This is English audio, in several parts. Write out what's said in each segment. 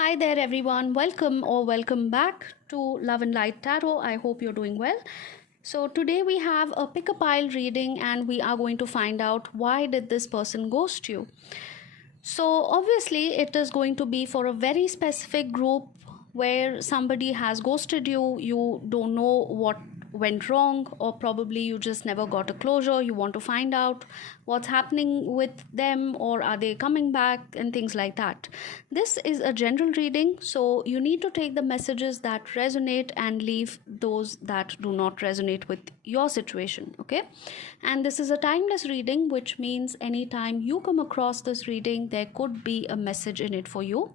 Hi there, everyone. Welcome back to Love and Light Tarot. I hope you're doing well. So, today we have a pick a pile reading, and we are going to find out why did this person ghost you. So, obviously, it is going to be for a very specific group where somebody has ghosted you, you don't know what went wrong, or probably you just never got a closure. You want to find out what's happening with them, or are they coming back, and things like that. This is a general reading, so you need to take the messages that resonate and leave those that do not resonate with your situation. Okay, and this is a timeless reading, which means anytime you come across this reading, there could be a message in it for you.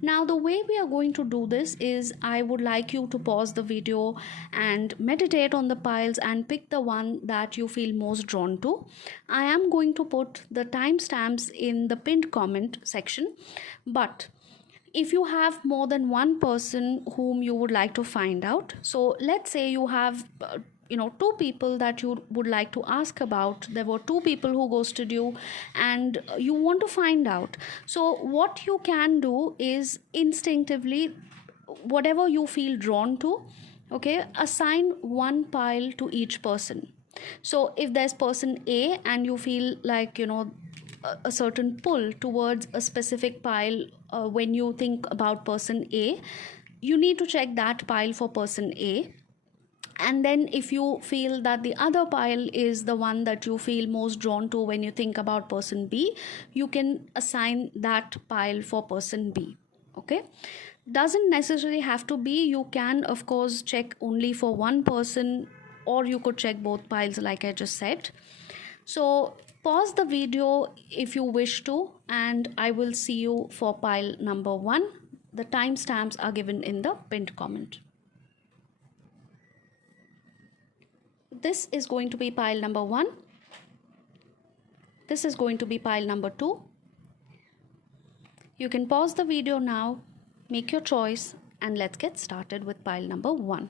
Now, the way we are going to do this is I would like you to pause the video and meditate on the piles and pick the one that you feel most drawn to. I am going to put the timestamps in the pinned comment section, but if you have more than one person whom you would like to find out, so let's say you have two people that you would like to ask about. There were two people who ghosted you and you want to find out. So what you can do is instinctively, whatever you feel drawn to, okay, assign one pile to each person. So if there's person A and you feel like a certain pull towards a specific pile, when you think about person A, you need to check that pile for person A. And then if you feel that the other pile is the one that you feel most drawn to when you think about person B, you can assign that pile for person B. Okay, doesn't necessarily have to be. You can of course check only for one person, or you could check both piles like I just said. So pause the video if you wish to, and I will see you for pile number 1. The timestamps are given in the pinned comment. This is going to be pile number 1. This is going to be pile number 2. You can pause the video now, make your choice, and let's get started with pile number 1.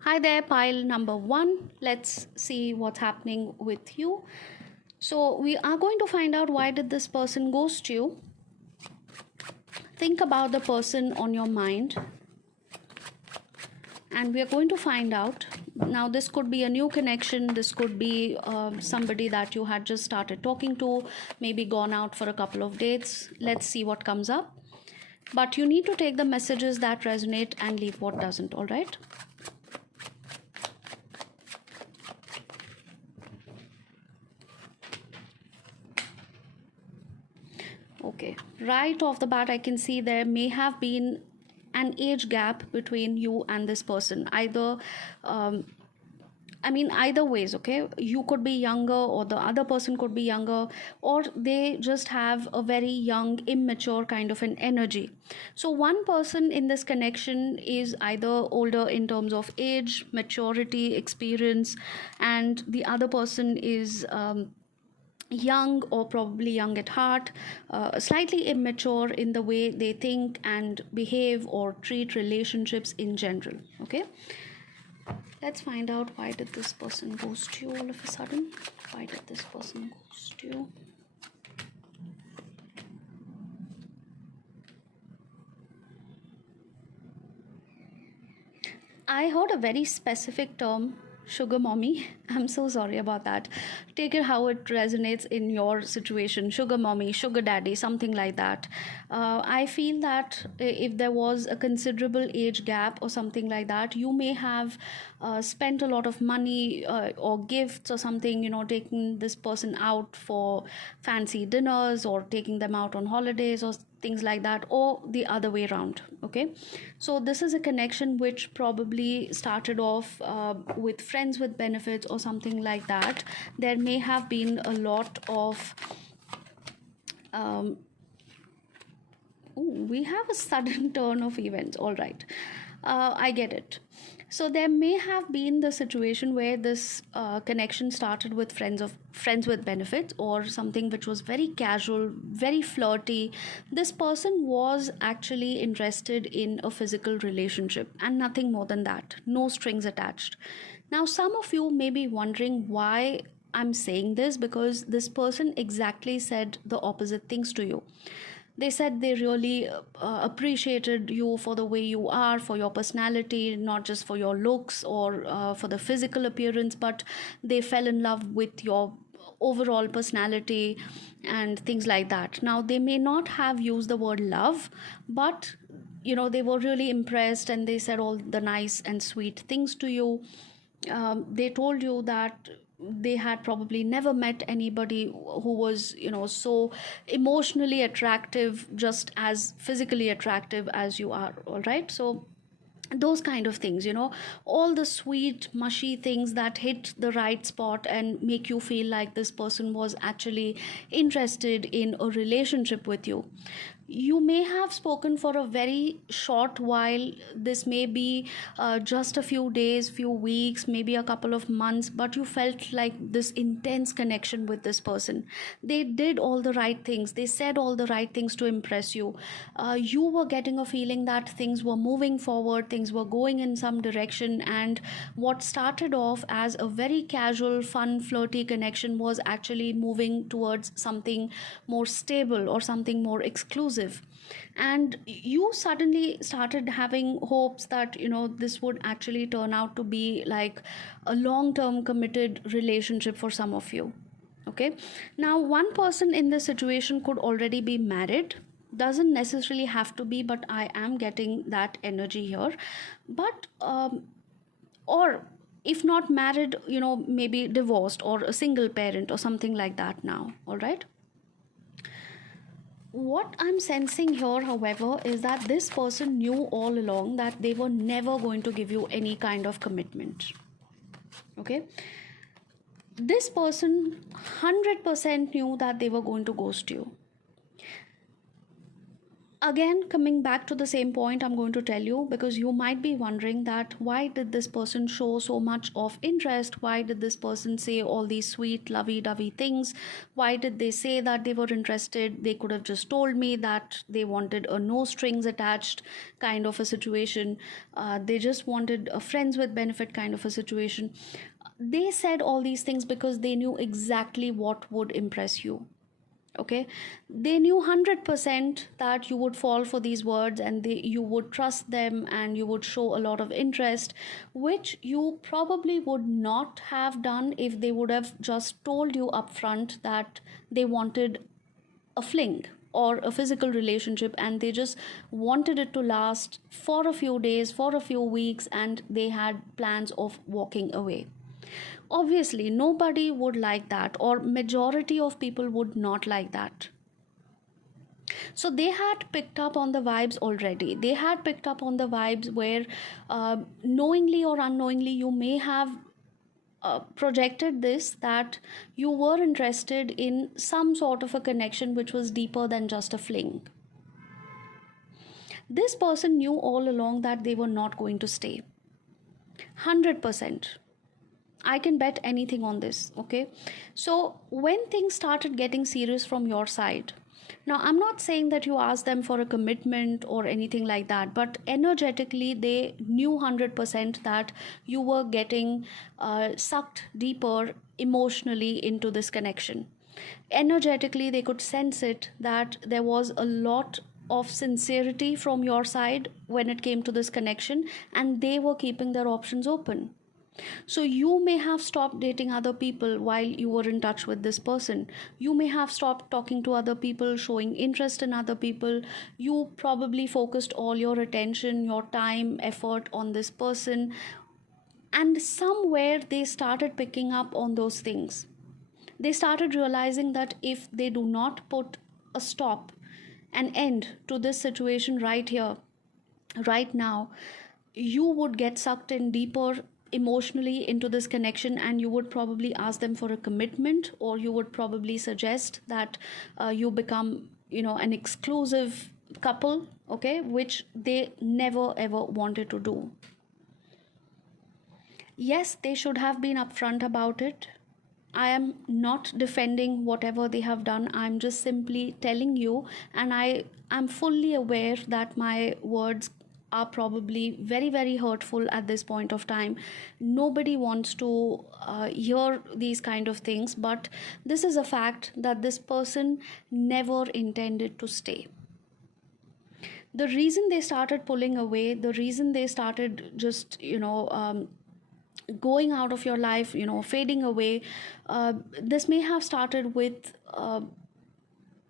Hi there, pile number 1. Let's see what's happening with you. So we are going to find out why did this person ghost you. Think about the person on your mind, and we are going to find out. Now, this could be a new connection. This could be somebody that you had just started talking to, maybe gone out for a couple of dates. Let's see what comes up. But you need to take the messages that resonate and leave what doesn't, all right? Okay, right off the bat, I can see there may have been an age gap between you and this person. Either either ways, okay, you could be younger, or the other person could be younger, or they just have a very young, immature kind of an energy. So one person in this connection is either older in terms of age, maturity, experience, and the other person is young, or probably young at heart, slightly immature in the way they think and behave or treat relationships in general. Okay, let's find out why did this person ghost you all of a sudden. Why did this person ghost you? I heard a very specific term, sugar mommy. I'm so sorry about that. Take it how it resonates in your situation. Sugar mommy, sugar daddy, something like that. I feel that if there was a considerable age gap or something like that, you may have spent a lot of money or gifts or something, taking this person out for fancy dinners, or taking them out on holidays, or things like that, or the other way around. Okay, so this is a connection which probably started off with friends with benefits or something like that. There may have been a lot of we have a sudden turn of events. All right, I get it. So there may have been the situation where this connection started with friends with benefits, or something which was very casual, very flirty. This person was actually interested in a physical relationship and nothing more than that, no strings attached. Now, some of you may be wondering why I'm saying this because this person exactly said the opposite things to you. They said they really appreciated you for the way you are, for your personality, not just for your looks or for the physical appearance, but they fell in love with your overall personality and things like that. Now, they may not have used the word love, but they were really impressed and they said all the nice and sweet things to you. They told you that they had probably never met anybody who was so emotionally attractive, just as physically attractive as you are. All right, so those kind of things, all the sweet mushy things that hit the right spot and make you feel like this person was actually interested in a relationship with you. You may have spoken for a very short while. This may be just a few days, few weeks, maybe a couple of months, but you felt like this intense connection with this person. They did all the right things, they said all the right things to impress you. You were getting a feeling that things were moving forward, things were going in some direction, and what started off as a very casual, fun, flirty connection was actually moving towards something more stable or something more exclusive. And you suddenly started having hopes that this would actually turn out to be like a long term committed relationship for some of you. Okay, now one person in this situation could already be married, doesn't necessarily have to be, but I am getting that energy here. But or if not married, maybe divorced or a single parent or something like that now. All right, what I'm sensing here, however, is that this person knew all along that they were never going to give you any kind of commitment. Okay, this person 100% knew that they were going to ghost you. Again, coming back to the same point, I'm going to tell you, because you might be wondering that why did this person show so much of interest, why did this person say all these sweet lovey-dovey things, why did they say that they were interested? They could have just told me that they wanted a no strings attached kind of a situation. They just wanted a friends with benefit kind of a situation. They said all these things because they knew exactly what would impress you. Okay, they knew 100% that you would fall for these words, and you would trust them and you would show a lot of interest, which you probably would not have done if they would have just told you upfront that they wanted a fling or a physical relationship, and they just wanted it to last for a few days, for a few weeks, and they had plans of walking away. Obviously nobody would like that, or majority of people would not like that. So they had picked up on the vibes already. They had picked up on the vibes where knowingly or unknowingly you may have projected this, that you were interested in some sort of a connection which was deeper than just a fling. This person knew all along that they were not going to stay. 100%. I can bet anything on this. Okay, so when things started getting serious from your side, now I'm not saying that you asked them for a commitment or anything like that, but energetically they knew 100% that you were getting sucked deeper emotionally into this connection. Energetically they could sense it, that there was a lot of sincerity from your side when it came to this connection, and they were keeping their options open. So you may have stopped dating other people while you were in touch with this person. You may have stopped talking to other people, showing interest in other people. You probably focused all your attention, your time, effort on this person. And somewhere they started picking up on those things. They started realizing that if they do not put a stop, an end to this situation right here, right now, you would get sucked in deeper emotionally into this connection, and you would probably ask them for a commitment, or you would probably suggest that you become an exclusive couple. Okay, which they never ever wanted to do. Yes, they should have been upfront about it. I am not defending whatever they have done. I'm just simply telling you, and I am fully aware that my words are probably very, very hurtful at this point of time. Nobody wants to hear these kind of things, but this is a fact that this person never intended to stay. The reason they started pulling away, the reason they started just, going out of your life, fading away, this may have started with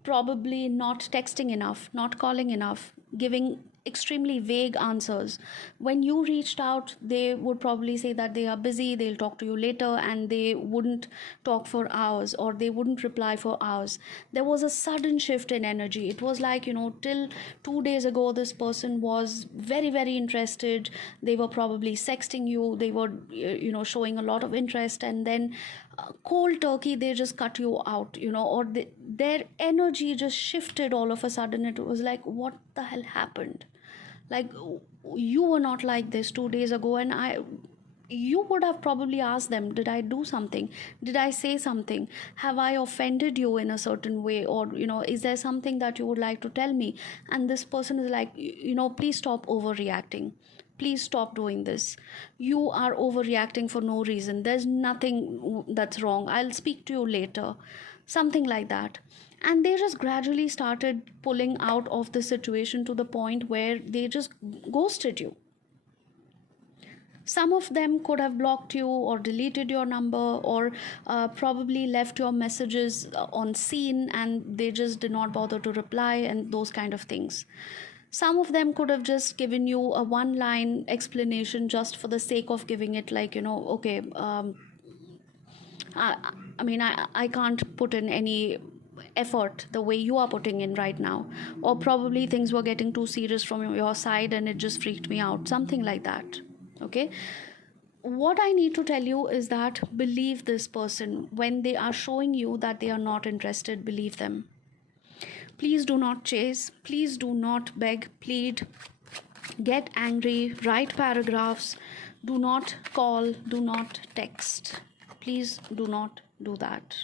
probably not texting enough, not calling enough, giving extremely vague answers. When you reached out, they would probably say that they are busy, they'll talk to you later, and they wouldn't talk for hours, or they wouldn't reply for hours. There was a sudden shift in energy. It was like, till 2 days ago, this person was very, very interested. They were probably sexting you, they were, showing a lot of interest, and then cold turkey, they just cut you out, or their energy just shifted all of a sudden. It was like, what the hell happened? Like, you were not like this 2 days ago. And you would have probably asked them, did I do something? Did I say something? Have I offended you in a certain way? Or, is there something that you would like to tell me? And this person is like, please stop overreacting. Please stop doing this. You are overreacting for no reason. There's nothing that's wrong. I'll speak to you later. Something like that. And they just gradually started pulling out of the situation to the point where they just ghosted you. Some of them could have blocked you or deleted your number, or probably left your messages on scene, and they just did not bother to reply, and those kind of things. Some of them could have just given you a one line explanation just for the sake of giving it, like, okay, I can't put in any effort the way you are putting in right now. Or probably things were getting too serious from your side and it just freaked me out. Something like that. Okay. What I need to tell you is that believe this person. When they are showing you that they are not interested, believe them. Please do not chase. Please do not beg, plead, get angry, write paragraphs. Do not call, do not text. Please do not do that.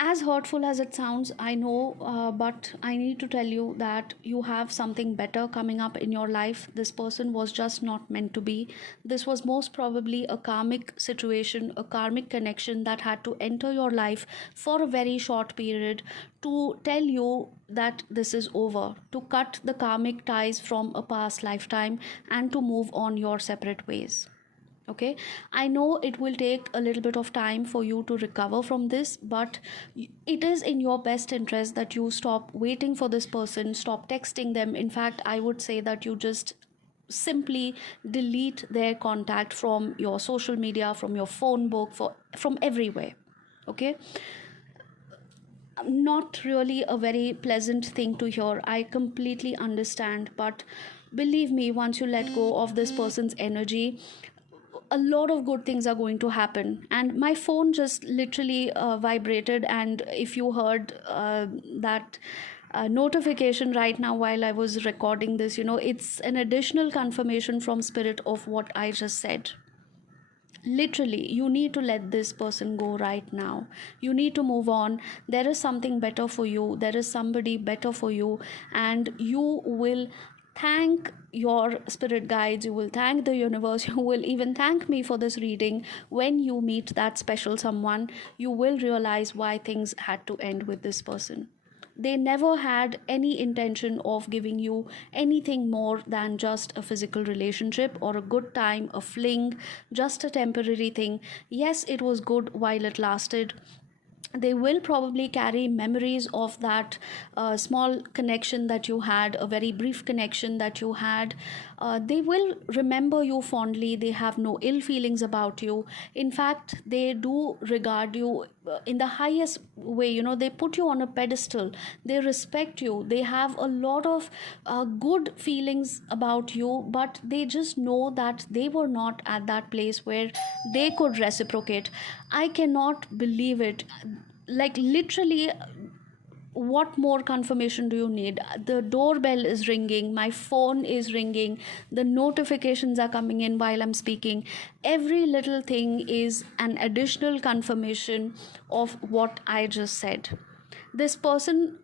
As hurtful as it sounds, I know, but I need to tell you that you have something better coming up in your life. This person was just not meant to be. This was most probably a karmic situation, a karmic connection that had to enter your life for a very short period to tell you that this is over, to cut the karmic ties from a past lifetime and to move on your separate ways. Okay, I know it will take a little bit of time for you to recover from this, but it is in your best interest that you stop waiting for this person, stop texting them. In fact, I would say that you just simply delete their contact from your social media, from your phone book, from everywhere. Okay, not really a very pleasant thing to hear. I completely understand, but believe me, once you let go of this person's energy, a lot of good things are going to happen. And my phone just literally vibrated, and if you heard that notification right now while I was recording this, it's an additional confirmation from spirit of what I just said. Literally, you need to let this person go right now. You need to move on. There is something better for you, there is somebody better for you, and you will thank your spirit guides, you will thank the universe, you will even thank me for this reading. When you meet that special someone, you will realize why things had to end with this person. They never had any intention of giving you anything more than just a physical relationship or a good time, a fling, just a temporary thing. Yes, it was good while it lasted. They will probably carry memories of that small connection that you had, a very brief connection that you had. They will remember you fondly. They have no ill feelings about you. In fact, they do regard you in the highest way. They put you on a pedestal. They respect you. They have a lot of good feelings about you, but they just know that they were not at that place where they could reciprocate. I cannot believe it. Like, literally, what more confirmation do you need? The doorbell is ringing, my phone is ringing, the notifications are coming in while I'm speaking. Every little thing is an additional confirmation of what I just said. This person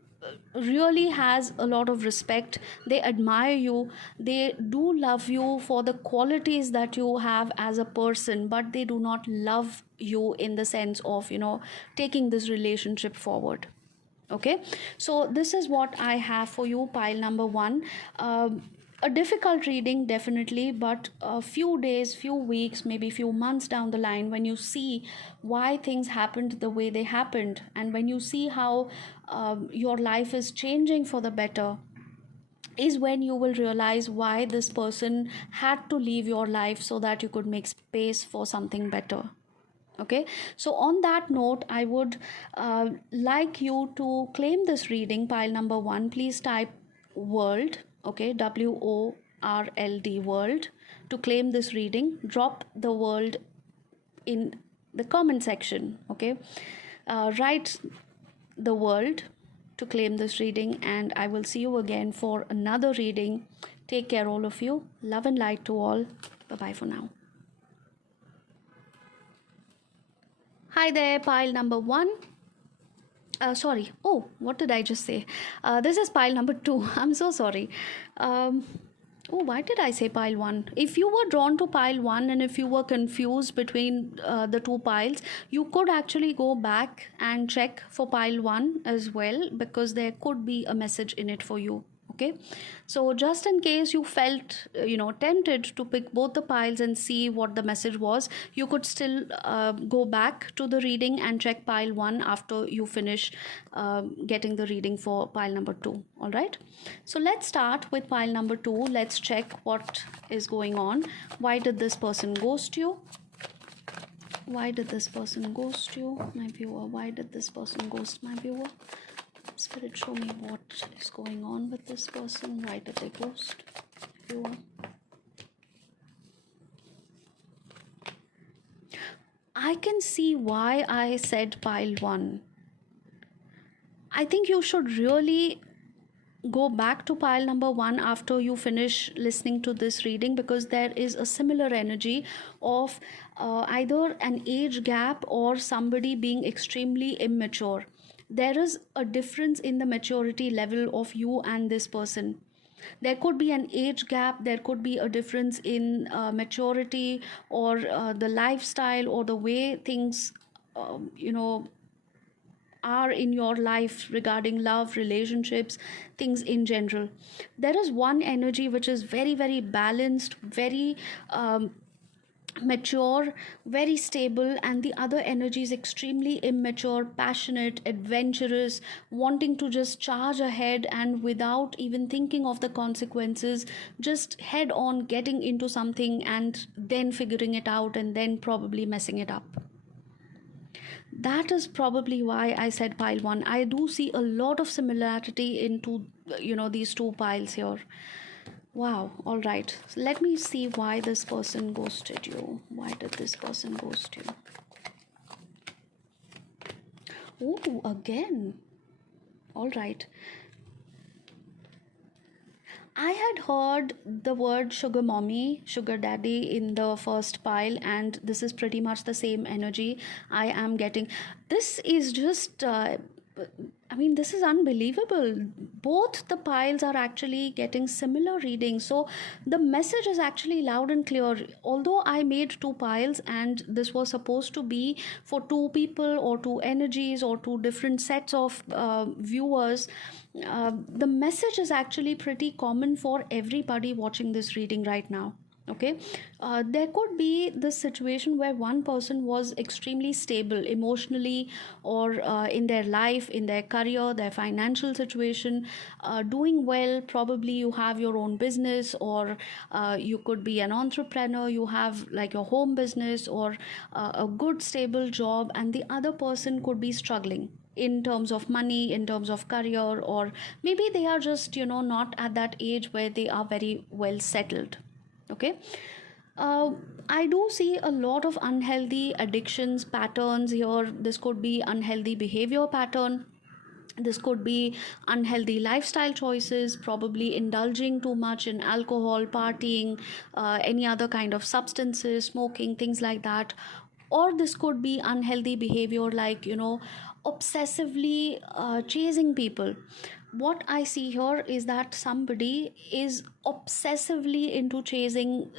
really has a lot of respect. They admire you, they do love you for the qualities that you have as a person, but they do not love you in the sense of, taking this relationship forward. Okay, so this is what I have for you, pile number one. A difficult reading, definitely, but a few days, few weeks, maybe few months down the line, when you see why things happened the way they happened, and when you see how your life is changing for the better, is when you will realize why this person had to leave your life so that you could make space for something better. Okay, so on that note, I would like you to claim this reading, pile number one. Please type world, okay, WORLD, world, to claim this reading. Drop the world in the comment section. Okay, write the world to claim this reading, and I will see you again for another reading. Take care, all of you. Love and light to all. Bye bye for now. Hi there, pile number one. Sorry. Oh, what did I just say? This is pile number two. I'm so sorry. Um, oh, why did I say pile one? If you were drawn to pile one and if you were confused between the two piles, you could actually go back and check for pile one as well, because there could be a message in it for you. Okay, so just in case you felt tempted to pick both the piles and see what the message was, you could still go back to the reading and check pile one after you finish getting the reading for pile number two. All right, so let's start with pile number two. Let's check what is going on. Why did this person ghost you? Why did this person ghost you, my viewer? Why did this person ghost my viewer? Spirit, show me what is going on with this person. Why did they ghost you? I can see why I said pile one. I think you should really go back to pile number one after you finish listening to this reading, because there is a similar energy of either an age gap or somebody being extremely immature. There is a difference in the maturity level of you and this person. There could be an age gap, there could be a difference in maturity, or the lifestyle, or the way things are in your life regarding love, relationships, things in general. There is one energy which is very, very balanced, very mature, very stable, and the other energy is extremely immature, passionate, adventurous, wanting to just charge ahead and without even thinking of the consequences, just head on getting into something and then figuring it out and then probably messing it up. That is probably why I said pile one. I do see a lot of similarity into these two piles here. Wow, all right. So let me see why this person ghosted you. Why did this person ghost you? Oh, again. All right. I had heard the word sugar mommy, sugar daddy in the first pile, and this is pretty much the same energy I am getting. This is just, this is unbelievable. Both the piles are actually getting similar readings. So the message is actually loud and clear. Although I made two piles and this was supposed to be for two people or two energies or two different sets of viewers, the message is actually pretty common for everybody watching this reading right now. Okay, there could be this situation where one person was extremely stable emotionally, or in their life, in their career, their financial situation, doing well. Probably you have your own business, or you could be an entrepreneur, you have like your home business, or a good stable job, and the other person could be struggling in terms of money, in terms of career, or maybe they are just not at that age where they are very well settled. Okay, I do see a lot of unhealthy addictions patterns here. This could be unhealthy behavior pattern, this could be unhealthy lifestyle choices, probably indulging too much in alcohol, partying, any other kind of substances, smoking, things like that. Or this could be unhealthy behavior like obsessively chasing people. What I see here is that somebody is obsessively into chasing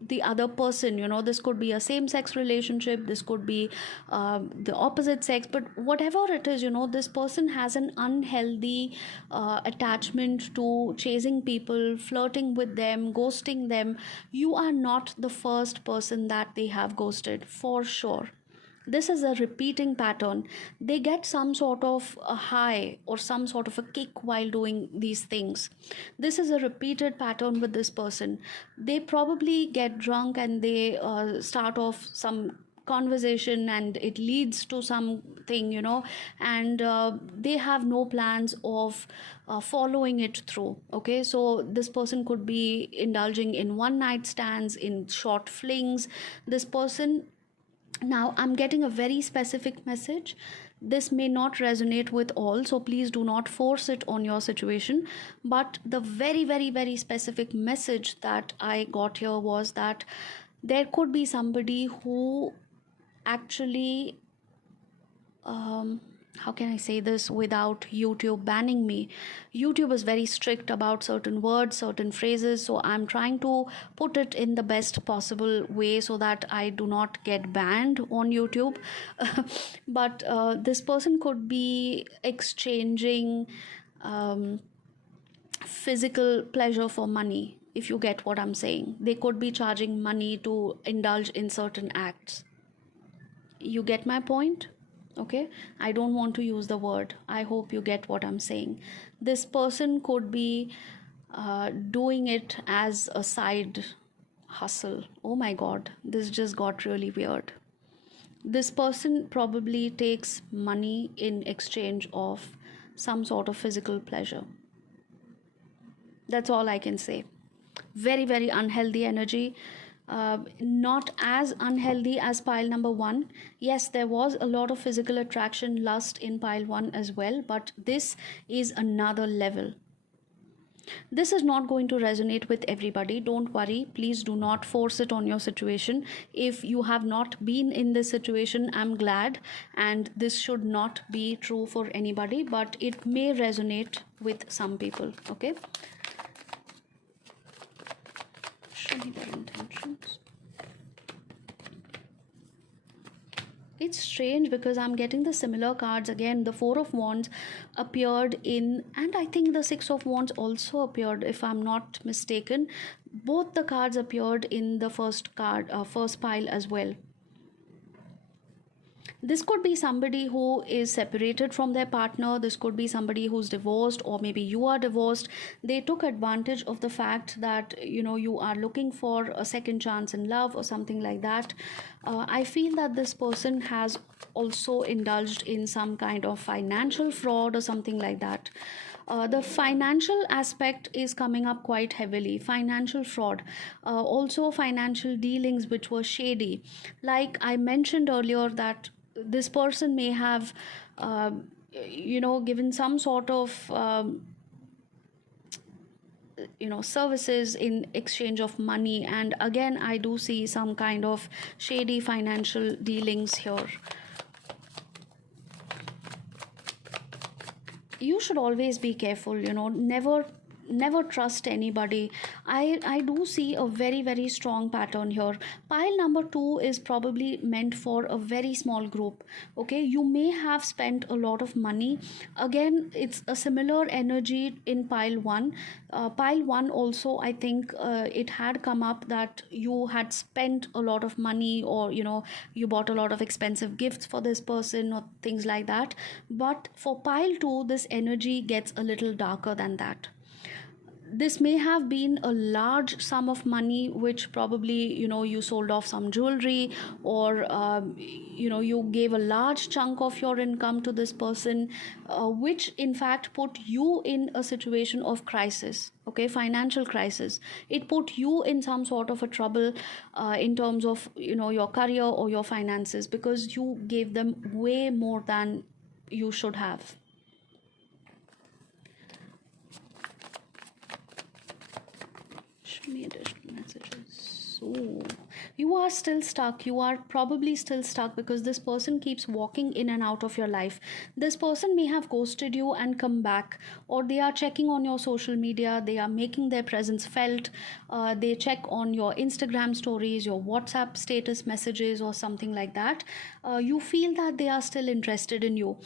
the other person. This could be a same sex relationship, this could be the opposite sex, but whatever it is, this person has an unhealthy attachment to chasing people, flirting with them, ghosting them. You are not the first person that they have ghosted, for sure. This is a repeating pattern. They get some sort of a high or some sort of a kick while doing these things. This is a repeated pattern with this person. They probably get drunk and they start off some conversation and it leads to something, and they have no plans of following it through. Okay, so this person could be indulging in one night stands, in short flings. This person, now I'm getting a very specific message. This may not resonate with all, so please do not force it on your situation. But the very, very, very specific message that I got here was that there could be somebody who actually, how can I say this without YouTube banning me? YouTube is very strict about certain words, certain phrases, so I'm trying to put it in the best possible way so that I do not get banned on YouTube. But this person could be exchanging physical pleasure for money, if you get what I'm saying. They could be charging money to indulge in certain acts. You get my point? Okay, I don't want to use the word. I hope you get what I'm saying. This person could be doing it as a side hustle. Oh my god, this just got really weird. This person probably takes money in exchange of some sort of physical pleasure. That's all I can say. Very, very unhealthy energy. Not as unhealthy as pile number one. Yes, there was a lot of physical attraction, lust in pile one as well, but this is another level. This is not going to resonate with everybody. Don't worry. Please do not force it on your situation. If you have not been in this situation, I'm glad. And this should not be true for anybody, but it may resonate with some people. Okay. Show me their intentions. It's strange because I'm getting the similar cards again. The Four of Wands appeared in, and I think the Six of Wands also appeared, if I'm not mistaken. Both the cards appeared in the first pile as well. This could be somebody who is separated from their partner. This could be somebody who's divorced, or maybe you are divorced. They took advantage of the fact that you are looking for a second chance in love or something like that. I feel that this person has also indulged in some kind of financial fraud or something like that. The financial aspect is coming up quite heavily. Financial fraud, also financial dealings which were shady. Like I mentioned earlier, that this person may have given some sort of services in exchange of money, and again I do see some kind of shady financial dealings here. You should always be careful, never trust anybody. I do see a very, very strong pattern here. Pile number 2 is probably meant for a very small group. Okay, you may have spent a lot of money. Again, it's a similar energy in pile 1. Pile 1 also, I think it had come up that you had spent a lot of money, or you bought a lot of expensive gifts for this person or things like that. But for pile 2, this energy gets a little darker than that. This may have been a large sum of money, which probably you sold off some jewelry, or you gave a large chunk of your income to this person, which in fact put you in a situation of crisis. Okay, financial crisis. It put you in some sort of a trouble in terms of your career or your finances, because you gave them way more than you should have. Show me additional messages. So You are still stuck. You are probably still stuck because this person keeps walking in and out of your life. This person may have ghosted you and come back, or they are checking on your social media, they are making their presence felt. They check on your Instagram stories, your WhatsApp status messages, or something like that. You feel that they are still interested in you.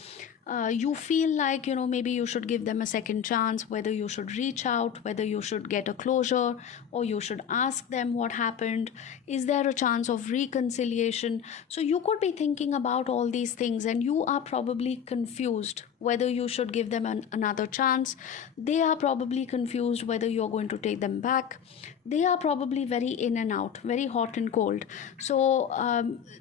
You feel like, maybe you should give them a second chance, whether you should reach out, whether you should get a closure, or you should ask them what happened. Is there a chance of reconciliation? So you could be thinking about all these things, and you are probably confused whether you should give them another chance. They are probably confused whether you're going to take them back. They are probably very in and out, very hot and cold. So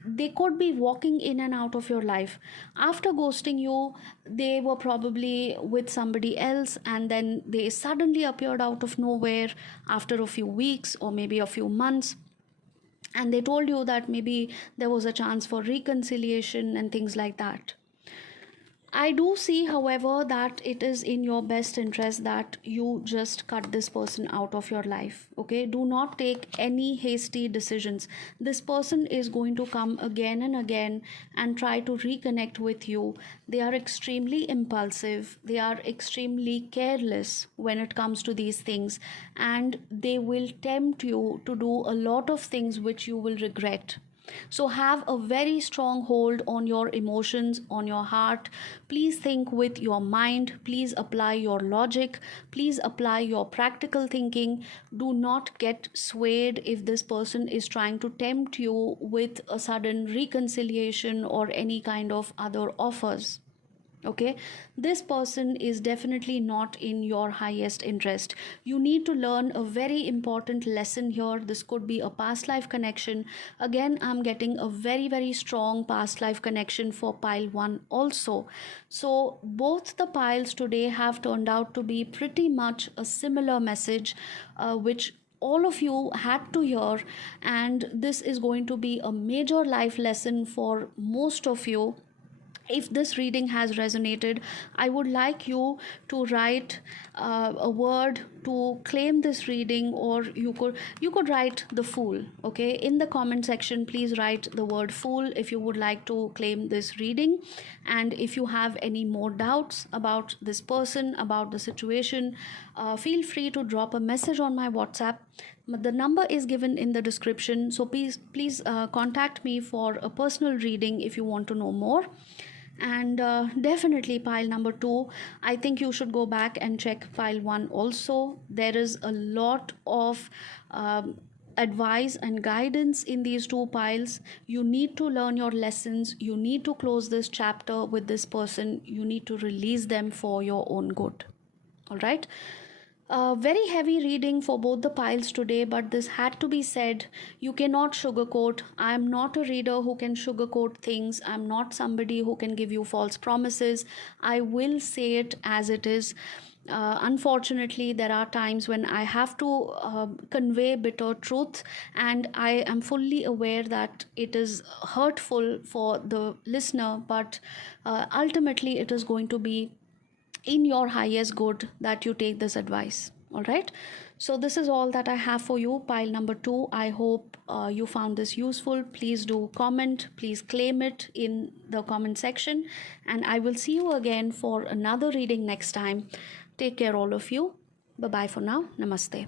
they could be walking in and out of your life. After ghosting you, they were probably with somebody else, and then they suddenly appeared out of nowhere after a few weeks or maybe a few months, and they told you that maybe there was a chance for reconciliation and things like that. I do see, however, that it is in your best interest that you just cut this person out of your life. Okay, do not take any hasty decisions. This person is going to come again and again and try to reconnect with you. They are extremely impulsive, they are extremely careless when it comes to these things, and they will tempt you to do a lot of things which you will regret. So have a very strong hold on your emotions, on your heart. Please think with your mind. Please apply your logic. Please apply your practical thinking. Do not get swayed if this person is trying to tempt you with a sudden reconciliation or any kind of other offers. Okay, this person is definitely not in your highest interest. You need to learn a very important lesson here. This could be a past life connection. Again, I'm getting a very strong past life connection for pile 1 also. So both the piles today have turned out to be pretty much a similar message, which all of you had to hear, and this is going to be a major life lesson for most of you. If this reading has resonated, I would like you to write a word to claim this reading, or you could write the fool. Okay, in the comment section, please write the word fool if you would like to claim this reading. And if you have any more doubts about this person, about the situation, feel free to drop a message on my WhatsApp. The number is given in the description, so please contact me for a personal reading if you want to know more. And definitely pile number 2, I think you should go back and check pile 1 also. There is a lot of advice and guidance in these 2 piles. You need to learn your lessons. You need to close this chapter with this person. You need to release them for your own good. All right. Very heavy reading for both the piles today, but this had to be said. You cannot sugarcoat. I am not a reader who can sugarcoat things. I'm not somebody who can give you false promises. I will say it as it is. Unfortunately, there are times when I have to convey bitter truth, and I am fully aware that it is hurtful for the listener, but ultimately it is going to be in your highest good that you take this advice. All right, so this is all that I have for you, pile number 2. I hope you found this useful. Please do comment, please claim it in the comment section, and I will see you again for another reading next time. Take care, all of you. Bye bye for now. Namaste.